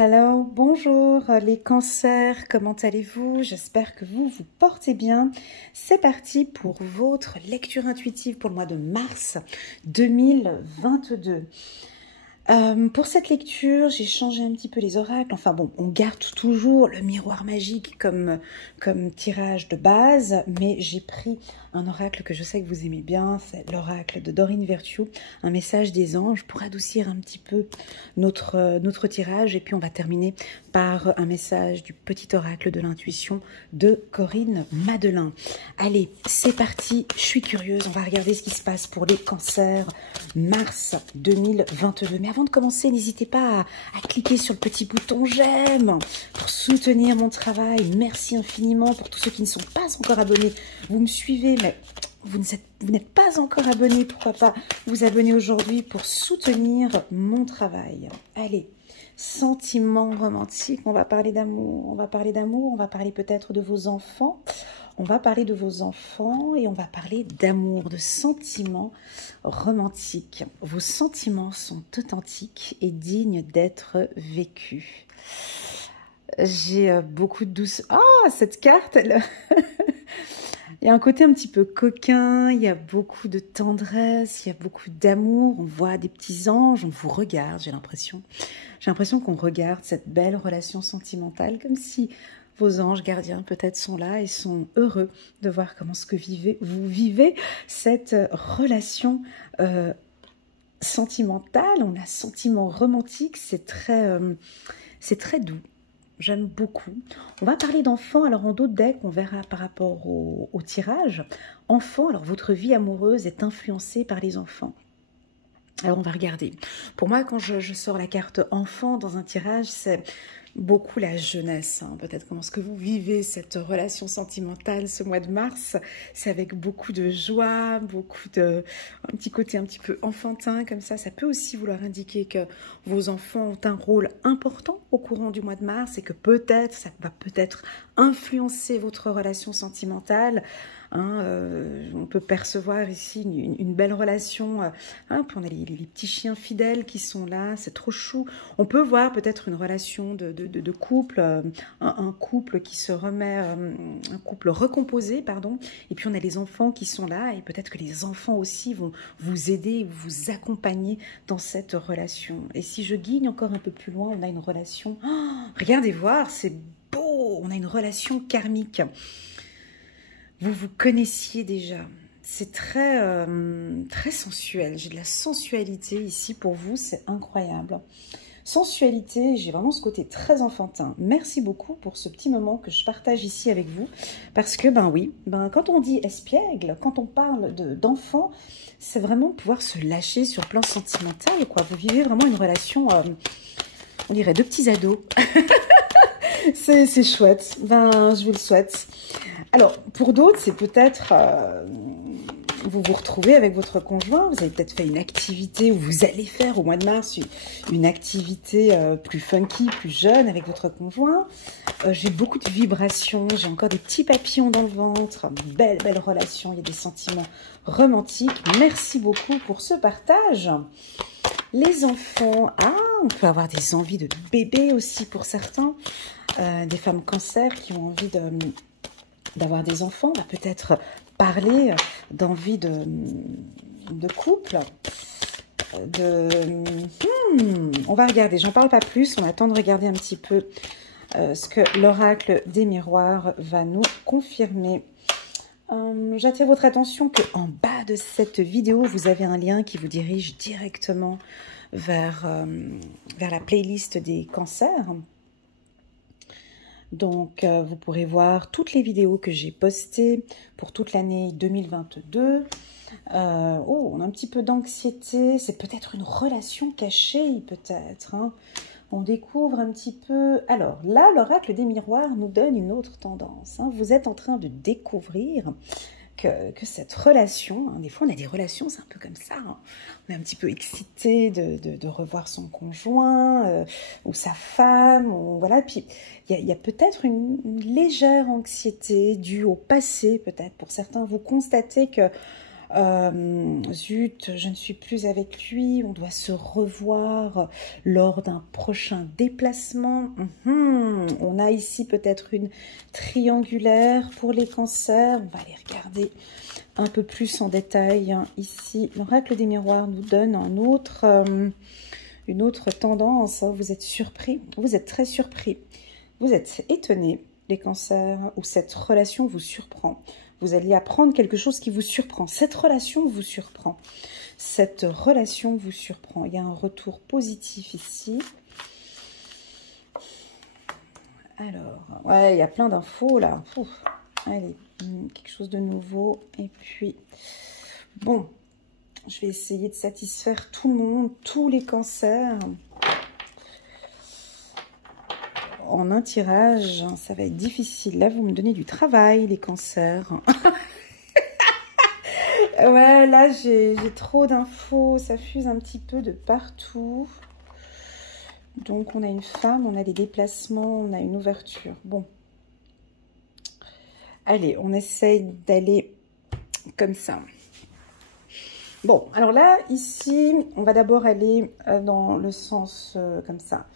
Hello, bonjour les cancers, comment allez-vous? J'espère que vous vous portez bien. C'est parti pour votre lecture intuitive pour le mois de mars 2022. Pour cette lecture, j'ai changé un petit peu les oracles. Enfin bon, on garde toujours le miroir magique comme tirage de base, mais j'ai pris un oracle que je sais que vous aimez bien, c'est l'oracle de Dorine Virtue, un message des anges pour adoucir un petit peu notre tirage. Et puis on va terminer par un message du petit oracle de l'intuition de Corinne Madelin. Allez, c'est parti, je suis curieuse, on va regarder ce qui se passe pour les cancers mars 2022. Mais avant de commencer, n'hésitez pas à cliquer sur le petit bouton j'aime pour soutenir mon travail. Merci infiniment pour tous ceux qui ne sont pas encore abonnés. Vous me suivez, mais vous n'êtes pas encore abonné. Pourquoi pas vous abonner aujourd'hui pour soutenir mon travail. Allez, sentiments romantiques, on va parler d'amour, on va parler peut-être de vos enfants. On va parler de vos enfants et on va parler d'amour, de sentiments romantiques. Vos sentiments sont authentiques et dignes d'être vécus. J'ai beaucoup de douceur. Ah, cette carte, elle... Il y a un côté un petit peu coquin, il y a beaucoup de tendresse, il y a beaucoup d'amour. On voit des petits anges, on vous regarde, j'ai l'impression. J'ai l'impression qu'on regarde cette belle relation sentimentale comme si... Vos anges gardiens peut-être sont là et sont heureux de voir comment vous vivez cette relation sentimentale. On a sentiment romantique, c'est très doux. J'aime beaucoup. On va parler d'enfants. Alors en d'autres decks, on verra par rapport au tirage. Enfants, alors votre vie amoureuse est influencée par les enfants. Alors on va regarder. Pour moi, quand je sors la carte enfant dans un tirage, c'est beaucoup la jeunesse. Peut-être comment est-ce que vous vivez cette relation sentimentale ce mois de mars. C'est avec beaucoup de joie, un petit côté un petit peu enfantin comme ça. Ça peut aussi vouloir indiquer que vos enfants ont un rôle important au courant du mois de mars et que peut-être, ça va peut-être influencer votre relation sentimentale. On peut percevoir ici une belle relation. Puis on a les petits chiens fidèles qui sont là, c'est trop chou. On peut voir peut-être une relation de couple, un couple qui se remet, un couple recomposé, pardon. Et puis on a les enfants qui sont là et peut-être que les enfants aussi vont vous aider, vous accompagner dans cette relation. Et si je guigne encore un peu plus loin, on a une relation... regardez voir, c'est beau. On a une relation karmique. Vous vous connaissiez déjà. C'est très sensuel. J'ai de la sensualité ici pour vous. C'est incroyable. Sensualité, j'ai vraiment ce côté très enfantin. Merci beaucoup pour ce petit moment que je partage ici avec vous. Parce que, quand on dit espiègle, quand on parle d'enfant, c'est vraiment pouvoir se lâcher sur le plan sentimental, quoi. Vous vivez vraiment une relation, on dirait, de petits ados. C'est chouette. Je vous le souhaite. Alors, pour d'autres, c'est peut-être... vous vous retrouvez avec votre conjoint, vous avez peut-être fait une activité, ou vous allez faire au mois de mars une activité plus funky, plus jeune avec votre conjoint. J'ai beaucoup de vibrations, j'ai encore des petits papillons dans le ventre. Belle relation, il y a des sentiments romantiques. Merci beaucoup pour ce partage. Les enfants, on peut avoir des envies de bébé aussi pour certains. Des femmes cancer qui ont envie d'avoir des enfants. On va peut-être parler d'envie de couple. On va regarder, j'en parle pas plus. On attend de regarder un petit peu ce que l'oracle des miroirs va nous confirmer. J'attire votre attention qu'en bas de cette vidéo, vous avez un lien qui vous dirige directement vers la playlist des cancers. Donc, vous pourrez voir toutes les vidéos que j'ai postées pour toute l'année 2022. On a un petit peu d'anxiété. C'est peut-être une relation cachée, peut-être. On découvre un petit peu... Alors, là, l'oracle des miroirs nous donne une autre tendance. Vous êtes en train de découvrir que cette relation, des fois on a des relations, c'est un peu comme ça, on est un petit peu excité de revoir son conjoint ou sa femme, ou voilà, puis il y a peut-être une légère anxiété due au passé, peut-être pour certains, vous constatez que Zut, je ne suis plus avec lui, on doit se revoir lors d'un prochain déplacement. On a ici peut-être une triangulaire pour les cancers. On va aller regarder un peu plus en détail. Ici, l'oracle des miroirs nous donne une autre tendance. Vous êtes surpris, vous êtes très surpris. Vous êtes étonné, les cancers, ou cette relation vous surprend. Vous allez apprendre quelque chose qui vous surprend. Cette relation vous surprend. Cette relation vous surprend. Il y a un retour positif ici. Alors, ouais, il y a plein d'infos là. Ouf. Allez, quelque chose de nouveau. Et puis, bon, je vais essayer de satisfaire tout le monde, tous les cancers. En un tirage, ça va être difficile. Là, vous me donnez du travail, les cancers. Ouais, là, j'ai trop d'infos. Ça fuse un petit peu de partout. Donc, on a une femme, on a des déplacements, on a une ouverture. Bon. Allez, on essaye d'aller comme ça. Bon, alors là, ici, on va d'abord aller dans le sens comme ça.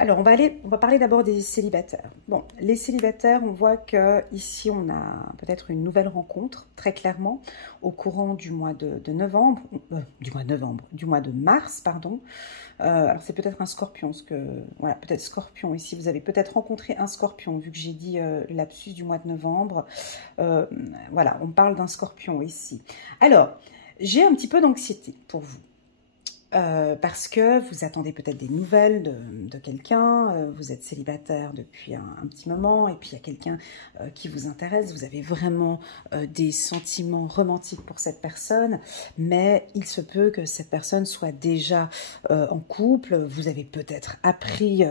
Alors, on va parler d'abord des célibataires. Bon, les célibataires, on voit que ici on a peut-être une nouvelle rencontre, très clairement, au courant du mois de novembre, du mois de mars, pardon. Alors, c'est peut-être un scorpion, voilà, peut-être scorpion ici. Vous avez peut-être rencontré un scorpion, vu que j'ai dit lapsus du mois de novembre. Voilà, on parle d'un scorpion ici. Alors, j'ai un petit peu d'anxiété pour vous. Parce que vous attendez peut-être des nouvelles de quelqu'un, vous êtes célibataire depuis un petit moment, et puis il y a quelqu'un qui vous intéresse, vous avez vraiment des sentiments romantiques pour cette personne, mais il se peut que cette personne soit déjà en couple, vous avez peut-être appris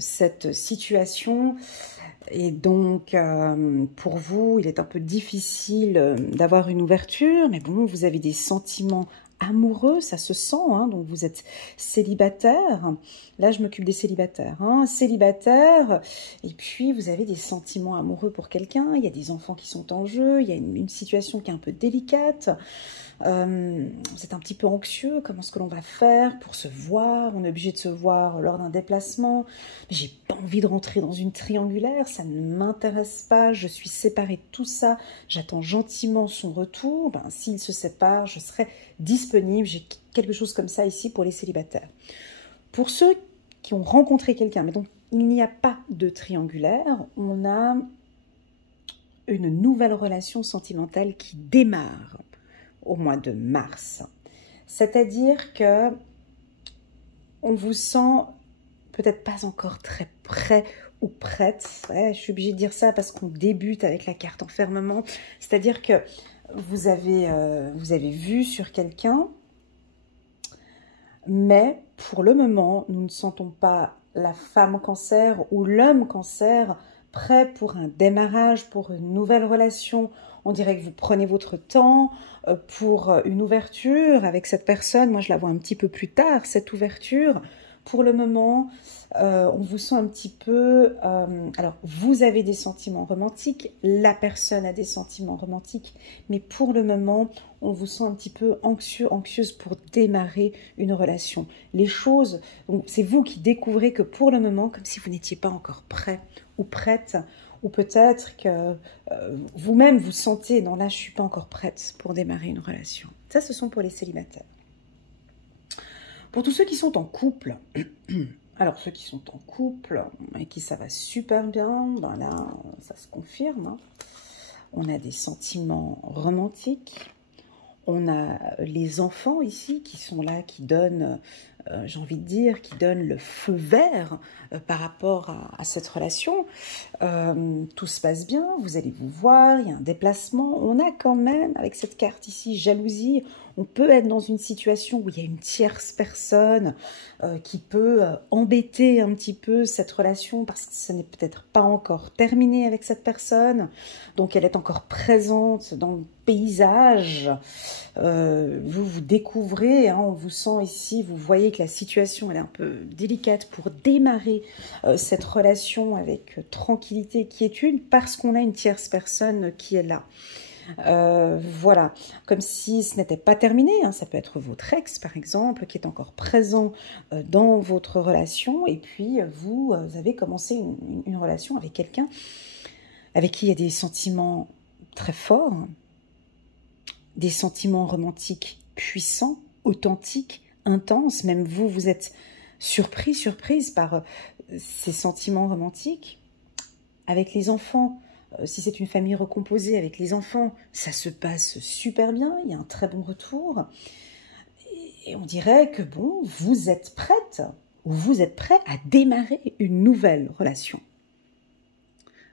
cette situation. Et donc, pour vous, il est un peu difficile d'avoir une ouverture, mais bon, vous avez des sentiments amoureux, ça se sent, hein, donc vous êtes célibataire. Là, je m'occupe des célibataires. Hein, célibataire, et puis vous avez des sentiments amoureux pour quelqu'un, il y a des enfants qui sont en jeu, il y a une situation qui est un peu délicate. Vous êtes un petit peu anxieux, comment est-ce que l'on va faire pour se voir? On est obligé de se voir lors d'un déplacement. J'ai pas envie de rentrer dans une triangulaire, ça ne m'intéresse pas, je suis séparée de tout ça, j'attends gentiment son retour. Ben, s'il se sépare, je serai disponible. J'ai quelque chose comme ça ici pour les célibataires. Pour ceux qui ont rencontré quelqu'un, mais donc il n'y a pas de triangulaire, on a une nouvelle relation sentimentale qui démarre au mois de mars. C'est-à-dire que on vous sent peut-être pas encore très prêt ou prête. Ouais, je suis obligée de dire ça parce qu'on débute avec la carte enfermement. C'est-à-dire que vous avez vu sur quelqu'un, mais pour le moment, nous ne sentons pas la femme cancer ou l'homme cancer prêt pour un démarrage, pour une nouvelle relation. On dirait que vous prenez votre temps pour une ouverture avec cette personne. Moi, je la vois un petit peu plus tard, cette ouverture. Pour le moment, on vous sent un petit peu... alors, vous avez des sentiments romantiques, la personne a des sentiments romantiques, mais pour le moment, on vous sent un petit peu anxieux, anxieuse pour démarrer une relation. Les choses, c'est vous qui découvrez que pour le moment, comme si vous n'étiez pas encore prêt ou prête, ou peut-être que vous-même vous sentez, non là, je ne suis pas encore prête pour démarrer une relation. Ça, ce sont pour les célibataires. Pour tous ceux qui sont en couple, alors ceux qui sont en couple et qui ça va super bien, ben là, ça se confirme. Hein. On a des sentiments romantiques, on a les enfants ici qui sont là, qui donnent, j'ai envie de dire, qui donnent le feu vert par rapport à cette relation. Tout se passe bien, vous allez vous voir, il y a un déplacement. On a quand même, avec cette carte ici, jalousie, on peut être dans une situation où il y a une tierce personne qui peut embêter un petit peu cette relation parce que ce n'est peut-être pas encore terminé avec cette personne. Donc elle est encore présente dans le paysage. Vous découvrez, hein, on vous sent ici, vous voyez que la situation elle est un peu délicate pour démarrer cette relation avec tranquillité et quiétude parce qu'on a une tierce personne qui est là. Voilà, comme si ce n'était pas terminé, hein. Ça peut être votre ex, par exemple, qui est encore présent dans votre relation, et puis vous avez commencé une relation avec quelqu'un avec qui il y a des sentiments très forts, des sentiments romantiques puissants, authentiques, intenses. Même vous, vous êtes surprise par ces sentiments romantiques. Avec les enfants, si c'est une famille recomposée avec les enfants, ça se passe super bien, il y a un très bon retour. Et on dirait que bon, vous êtes prête, ou vous êtes prêt à démarrer une nouvelle relation.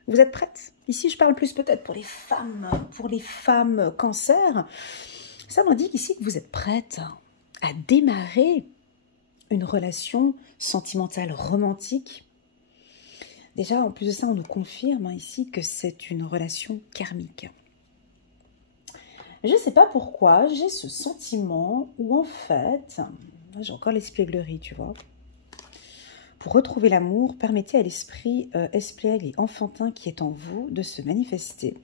Vous êtes prête? Ici, je parle plus peut-être pour les femmes cancer. Ça m'indique ici que vous êtes prête à démarrer une relation sentimentale romantique. Déjà, en plus de ça, on nous confirme ici que c'est une relation karmique. Je ne sais pas pourquoi, j'ai ce sentiment où en fait, j'ai encore l'espièglerie, tu vois. Pour retrouver l'amour, permettez à l'esprit espiègle et enfantin qui est en vous de se manifester.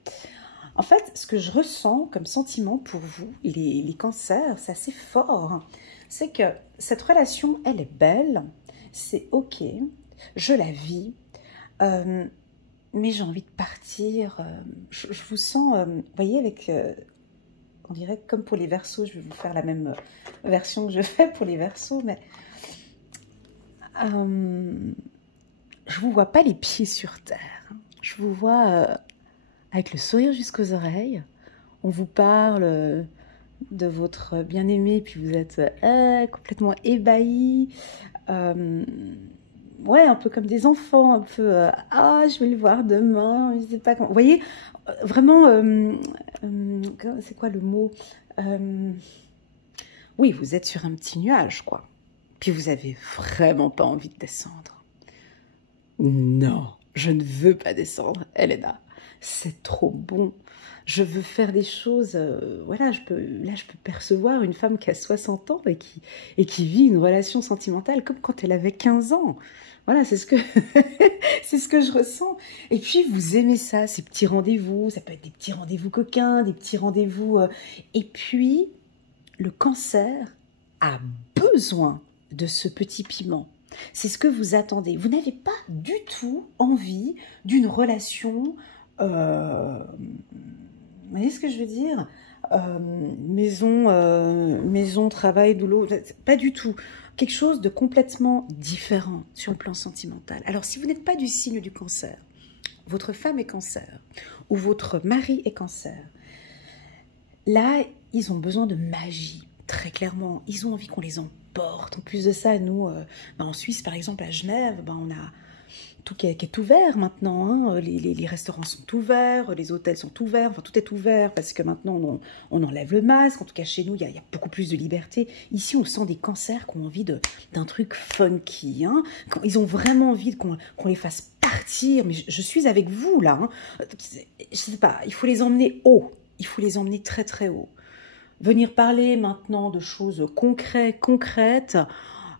En fait, ce que je ressens comme sentiment pour vous, les cancers, c'est assez fort. C'est que cette relation, elle est belle, c'est ok, je la vis, mais j'ai envie de partir. Je vous sens, vous voyez, avec, on dirait comme pour les Verseaux, je vais vous faire la même version que je fais pour les Verseaux, mais je vous vois pas les pieds sur terre. Je vous vois avec le sourire jusqu'aux oreilles. On vous parle de votre bien-aimé, puis vous êtes complètement ébahi. Ouais, un peu comme des enfants, un peu ah, je vais le voir demain, je sais pas comment. Vous voyez, vraiment, c'est quoi le mot? Oui, vous êtes sur un petit nuage, quoi. Puis vous avez vraiment pas envie de descendre. Non, je ne veux pas descendre, Elena. C'est trop bon. Je veux faire des choses. Voilà, je peux percevoir une femme qui a 60 ans et qui vit une relation sentimentale comme quand elle avait 15 ans. Voilà, c'est ce que c'est ce que je ressens. Et puis vous aimez ça, ces petits rendez-vous. Ça peut être des petits rendez-vous coquins, des petits rendez-vous. Et puis le cancer a besoin de ce petit piment. C'est ce que vous attendez. Vous n'avez pas du tout envie d'une relation, vous voyez ce que je veux dire, maison, travail, boulot, pas du tout. Quelque chose de complètement différent sur le plan sentimental. Alors si vous n'êtes pas du signe du cancer, votre femme est cancer, ou votre mari est cancer, là, ils ont besoin de magie, très clairement. Ils ont envie qu'on les emporte. En plus de ça, nous, en Suisse, par exemple, à Genève, on a tout qui est ouvert maintenant. Hein. Les restaurants sont ouverts, les hôtels sont ouverts. Enfin, tout est ouvert parce que maintenant, on enlève le masque. En tout cas, chez nous, il y a beaucoup plus de liberté. Ici, on sent des cancers qui ont envie d'un truc funky. Hein. Ils ont vraiment envie qu'on les fasse partir. Mais je suis avec vous, là. Hein. Je sais pas, il faut les emmener haut. Il faut les emmener très, très haut. Venir parler maintenant de choses concrètes,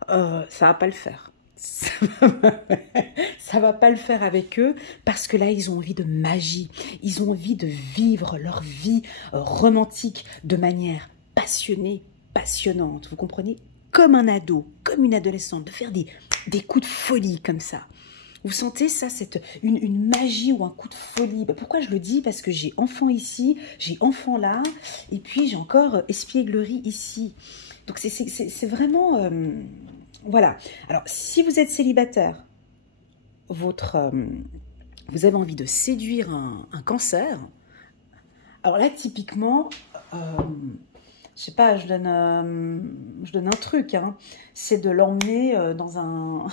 ça va pas le faire. Ça va pas le faire avec eux parce que là, ils ont envie de magie. Ils ont envie de vivre leur vie romantique de manière passionnée, passionnante. Vous comprenez? Comme un ado, comme une adolescente, de faire des coups de folie comme ça. Vous sentez ça, c'est une magie ou un coup de folie. Pourquoi je le dis? Parce que j'ai enfant ici, j'ai enfant là, et puis j'ai encore espièglerie ici. Donc c'est vraiment... voilà. Alors, si vous êtes célibataire, vous avez envie de séduire un cancer, alors là, typiquement... je sais pas, je donne un truc, hein. C'est de l'emmener dans un,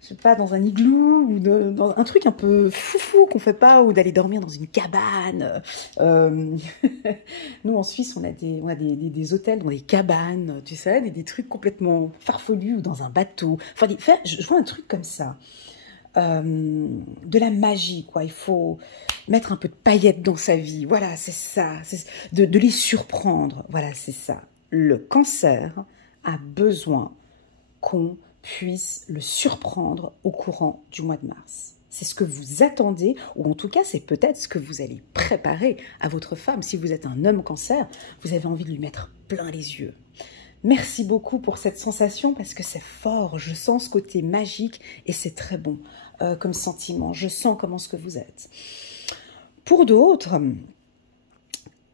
je sais pas, dans un igloo ou dans un truc un peu foufou qu'on fait pas, ou d'aller dormir dans une cabane. Nous en Suisse, on a des hôtels dans des cabanes, tu sais, des trucs complètement farfelus, ou dans un bateau. Enfin, je vois un truc comme ça. De la magie, quoi. Il faut mettre un peu de paillettes dans sa vie. Voilà, c'est ça. De les surprendre. Voilà, c'est ça. Le cancer a besoin qu'on puisse le surprendre au courant du mois de mars. C'est ce que vous attendez, ou en tout cas, c'est peut-être ce que vous allez préparer à votre femme. Si vous êtes un homme cancer, vous avez envie de lui mettre plein les yeux. Merci beaucoup pour cette sensation parce que c'est fort. Je sens ce côté magique et c'est très bon comme sentiment. Je sens comment ce que vous êtes. Pour d'autres,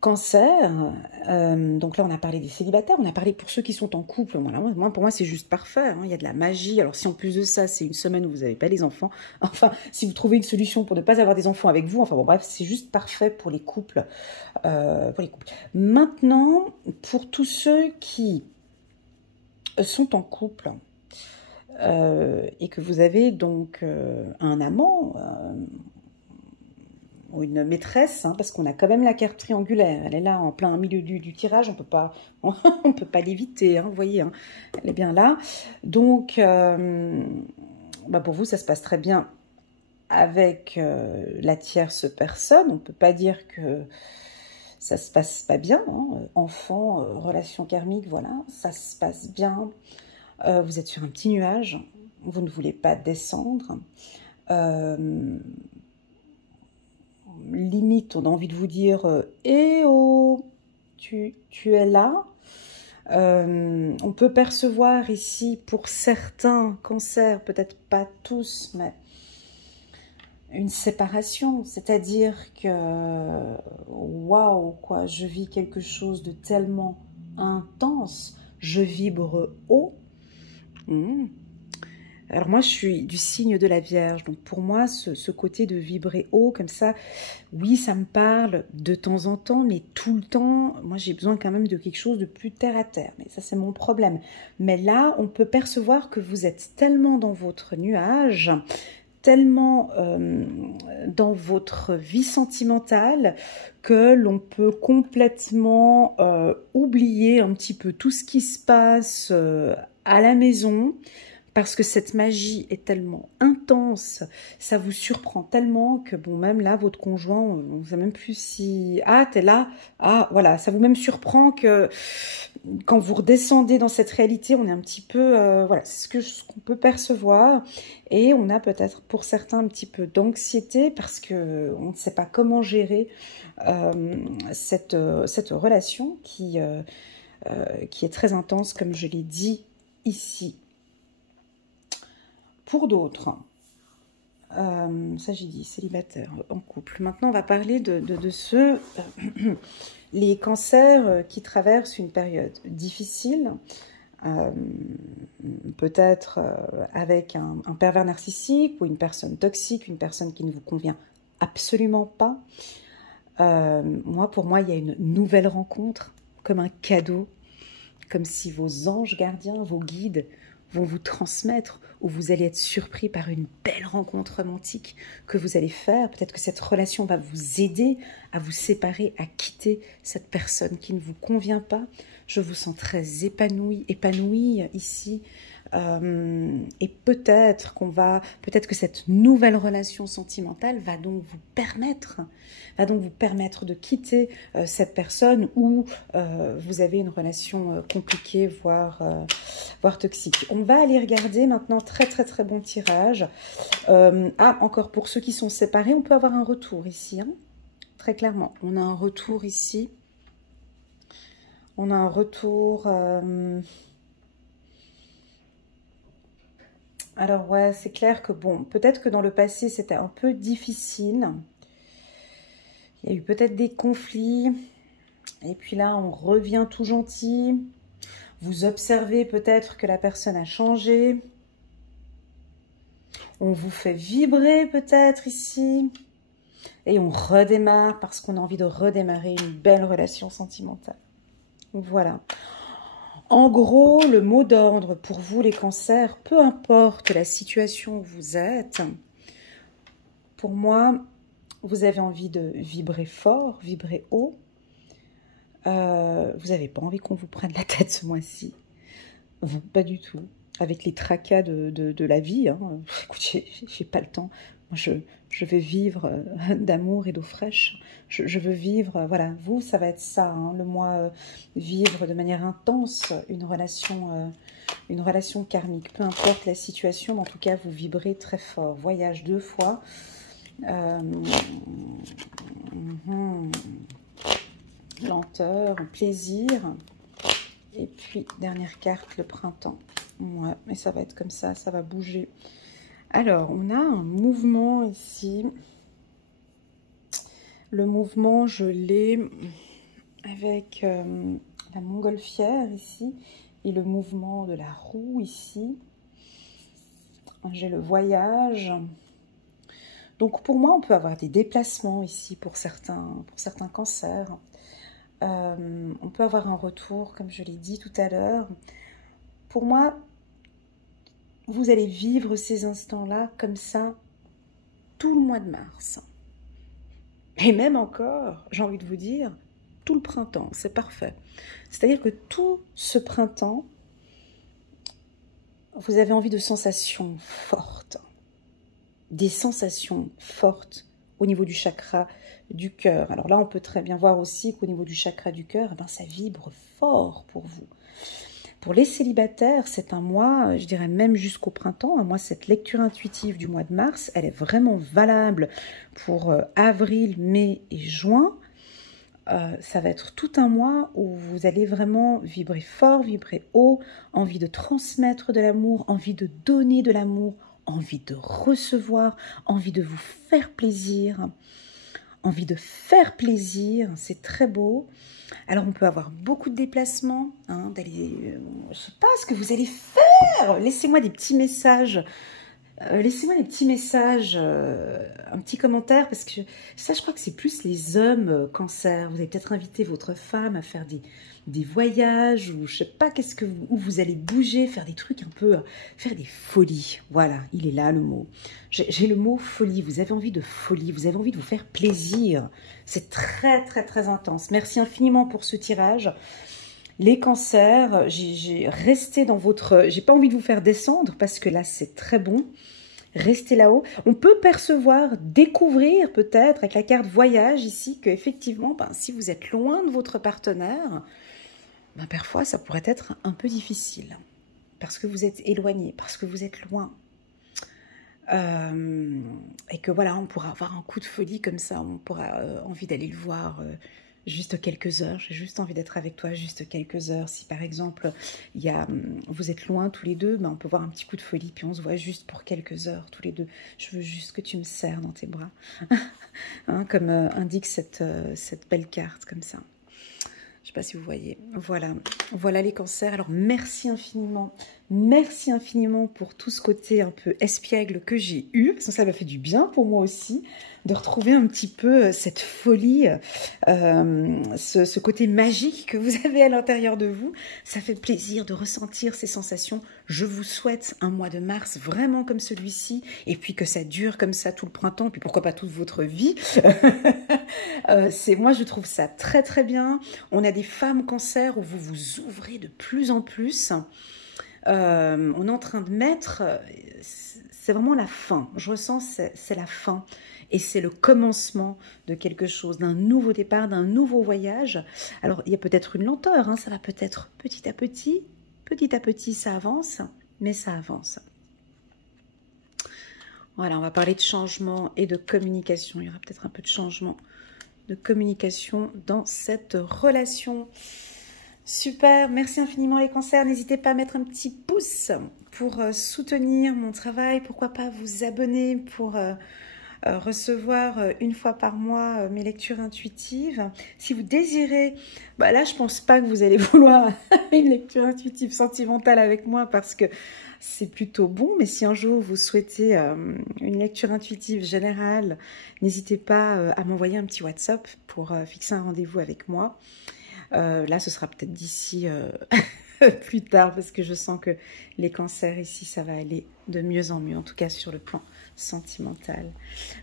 cancer, donc là on a parlé des célibataires, on a parlé pour ceux qui sont en couple, voilà, pour moi c'est juste parfait, hein, il y a de la magie, alors si en plus de ça c'est une semaine où vous n'avez pas les enfants, enfin si vous trouvez une solution pour ne pas avoir des enfants avec vous, enfin bon bref c'est juste parfait pour les couples, Maintenant, pour tous ceux qui sont en couple et que vous avez donc un amant, ou une maîtresse, hein, parce qu'on a quand même la carte triangulaire, elle est là en plein milieu du tirage, on peut pas l'éviter, hein, vous voyez, hein, elle est bien là. Donc, pour vous, ça se passe très bien avec la tierce personne, on peut pas dire que ça se passe pas bien, hein, enfant, relation karmique, voilà, ça se passe bien, vous êtes sur un petit nuage, vous ne voulez pas descendre, limite, on a envie de vous dire eh oh, tu es là. On peut percevoir ici, pour certains cancers, peut-être pas tous, mais une séparation. C'est-à-dire que, waouh, quoi, je vis quelque chose de tellement intense, je vibre haut. Alors moi, je suis du signe de la Vierge, donc pour moi, ce côté de vibrer haut comme ça, oui, ça me parle de temps en temps, mais tout le temps, moi j'ai besoin quand même de quelque chose de plus terre à terre, mais ça c'est mon problème. Mais là, on peut percevoir que vous êtes tellement dans votre nuage, tellement dans votre vie sentimentale, que l'on peut complètement oublier un petit peu tout ce qui se passe à la maison, parce que cette magie est tellement intense, ça vous surprend tellement que, bon, même là, votre conjoint, on ne sait même plus si... Ah, t'es là. Ah, voilà, ça vous même surprend que quand vous redescendez dans cette réalité, on est un petit peu... voilà, c'est ce qu'on peut percevoir. Et on a peut-être, pour certains, un petit peu d'anxiété parce qu'on ne sait pas comment gérer cette relation qui est très intense, comme je l'ai dit ici. Pour d'autres, ça j'ai dit, célibataire, en couple. Maintenant, on va parler de ceux, les cancers qui traversent une période difficile, peut-être avec un pervers narcissique ou une personne toxique, une personne qui ne vous convient absolument pas. Pour moi, il y a une nouvelle rencontre, comme un cadeau, comme si vos anges gardiens, vos guides, vont vous transmettre, ou vous allez être surpris par une belle rencontre romantique que vous allez faire. Peut-être que cette relation va vous aider à vous séparer, à quitter cette personne qui ne vous convient pas. Je vous sens très épanouie ici. Et peut-être que cette nouvelle relation sentimentale va donc vous permettre de quitter cette personne où vous avez une relation compliquée, voire toxique. On va aller regarder maintenant, très très très bon tirage. Encore pour ceux qui sont séparés, on peut avoir un retour ici, hein, très clairement. On a un retour ici. On a un retour... Alors ouais, c'est clair que bon, peut-être que dans le passé, c'était un peu difficile. Il y a eu peut-être des conflits. Et puis là, on revient tout gentil. Vous observez peut-être que la personne a changé. On vous fait vibrer peut-être ici. Et on redémarre parce qu'on a envie de redémarrer une belle relation sentimentale. Voilà. En gros, le mot d'ordre pour vous les cancers, peu importe la situation où vous êtes, pour moi, vous avez envie de vibrer fort, vibrer haut. Vous n'avez pas envie qu'on vous prenne la tête ce mois-ci. Pas du tout. Avec les tracas de la vie, hein. Écoutez, j'ai pas le temps. Moi, je veux vivre d'amour et d'eau fraîche. Je veux vivre, voilà, vous, ça va être ça, hein, le mois, vivre de manière intense une relation une relation karmique. Peu importe la situation, mais en tout cas, vous vibrez très fort. Voyage 2 fois. Lenteur, plaisir. Et puis, dernière carte, le printemps. Ouais, mais ça va être comme ça va bouger. Alors, on a un mouvement ici. Le mouvement, je l'ai avec la montgolfière ici et le mouvement de la roue ici. J'ai le voyage. Donc, pour moi, on peut avoir des déplacements ici pour certains cancers. On peut avoir un retour, comme je l'ai dit tout à l'heure. Pour moi, vous allez vivre ces instants-là comme ça tout le mois de mars. Et même encore, j'ai envie de vous dire, tout le printemps, c'est parfait. C'est-à-dire que tout ce printemps, vous avez envie de sensations fortes. Des sensations fortes au niveau du chakra du cœur. Alors là, on peut très bien voir aussi qu'au niveau du chakra du cœur, eh ben, ça vibre fort pour vous. Pour les célibataires, c'est un mois, je dirais même jusqu'au printemps. Moi, cette lecture intuitive du mois de mars, elle est vraiment valable pour avril, mai et juin. Ça va être tout un mois où vous allez vraiment vibrer fort, vibrer haut, envie de transmettre de l'amour, envie de donner de l'amour, envie de recevoir, envie de vous faire plaisir, envie de faire plaisir, c'est très beau. Alors on peut avoir beaucoup de déplacements, hein, d'aller, je sais pas ce que vous allez faire, laissez-moi des petits messages. Laissez-moi des petits messages, un petit commentaire, parce que ça, je crois que c'est plus les hommes cancer. Vous allez peut-être inviter votre femme à faire des voyages, ou je sais pas où vous allez bouger, faire des trucs un peu, faire des folies. Voilà, il est là le mot. J'ai le mot folie, vous avez envie de folie, vous avez envie de vous faire plaisir. C'est très, très, très intense. Merci infiniment pour ce tirage. Les cancers, j'ai resté dans votre... J'ai pas envie de vous faire descendre parce que là, c'est très bon. Restez là-haut. On peut percevoir, découvrir peut-être avec la carte voyage ici qu'effectivement, si vous êtes loin de votre partenaire, parfois, ça pourrait être un peu difficile parce que vous êtes éloigné, parce que vous êtes loin. Et que voilà, on pourra avoir un coup de folie comme ça, on pourra envie d'aller le voir juste quelques heures, j'ai juste envie d'être avec toi juste quelques heures. Si par exemple, vous êtes loin tous les deux, on peut voir un petit coup de folie, puis on se voit juste pour quelques heures tous les deux. Je veux juste que tu me serres dans tes bras, hein, comme indique cette belle carte comme ça. Je ne sais pas si vous voyez. Voilà les cancers. Alors, merci infiniment pour tout ce côté un peu espiègle que j'ai eu. Parce que ça m'a fait du bien pour moi aussi de retrouver un petit peu cette folie, ce côté magique que vous avez à l'intérieur de vous. Ça fait plaisir de ressentir ces sensations. Je vous souhaite un mois de mars vraiment comme celui-ci, et puis que ça dure comme ça tout le printemps, puis pourquoi pas toute votre vie. Moi, je trouve ça très très bien. On a des femmes cancer où vous vous ouvrez de plus en plus. On est en train de mettre, c'est vraiment la fin. Je ressens, c'est la fin. Et c'est le commencement de quelque chose, d'un nouveau départ, d'un nouveau voyage. Alors, il y a peut-être une lenteur, hein, ça va peut-être petit à petit, ça avance, mais ça avance. Voilà, on va parler de changement et de communication. Il y aura peut-être un peu de changement de communication dans cette relation. Super, merci infiniment les cancers. N'hésitez pas à mettre un petit pouce pour soutenir mon travail. Pourquoi pas vous abonner pour recevoir une fois par mois mes lectures intuitives. Si vous désirez, là je pense pas que vous allez vouloir une lecture intuitive sentimentale avec moi parce que c'est plutôt bon, mais si un jour vous souhaitez une lecture intuitive générale, n'hésitez pas à m'envoyer un petit WhatsApp pour fixer un rendez-vous avec moi. Là, ce sera peut-être d'ici plus tard parce que je sens que les cancers ici, ça va aller de mieux en mieux, en tout cas sur le plan sentimental.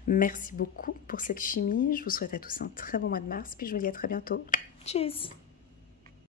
Merci beaucoup pour cette chimie. Je vous souhaite à tous un très bon mois de mars, puis je vous dis à très bientôt. Tchuss!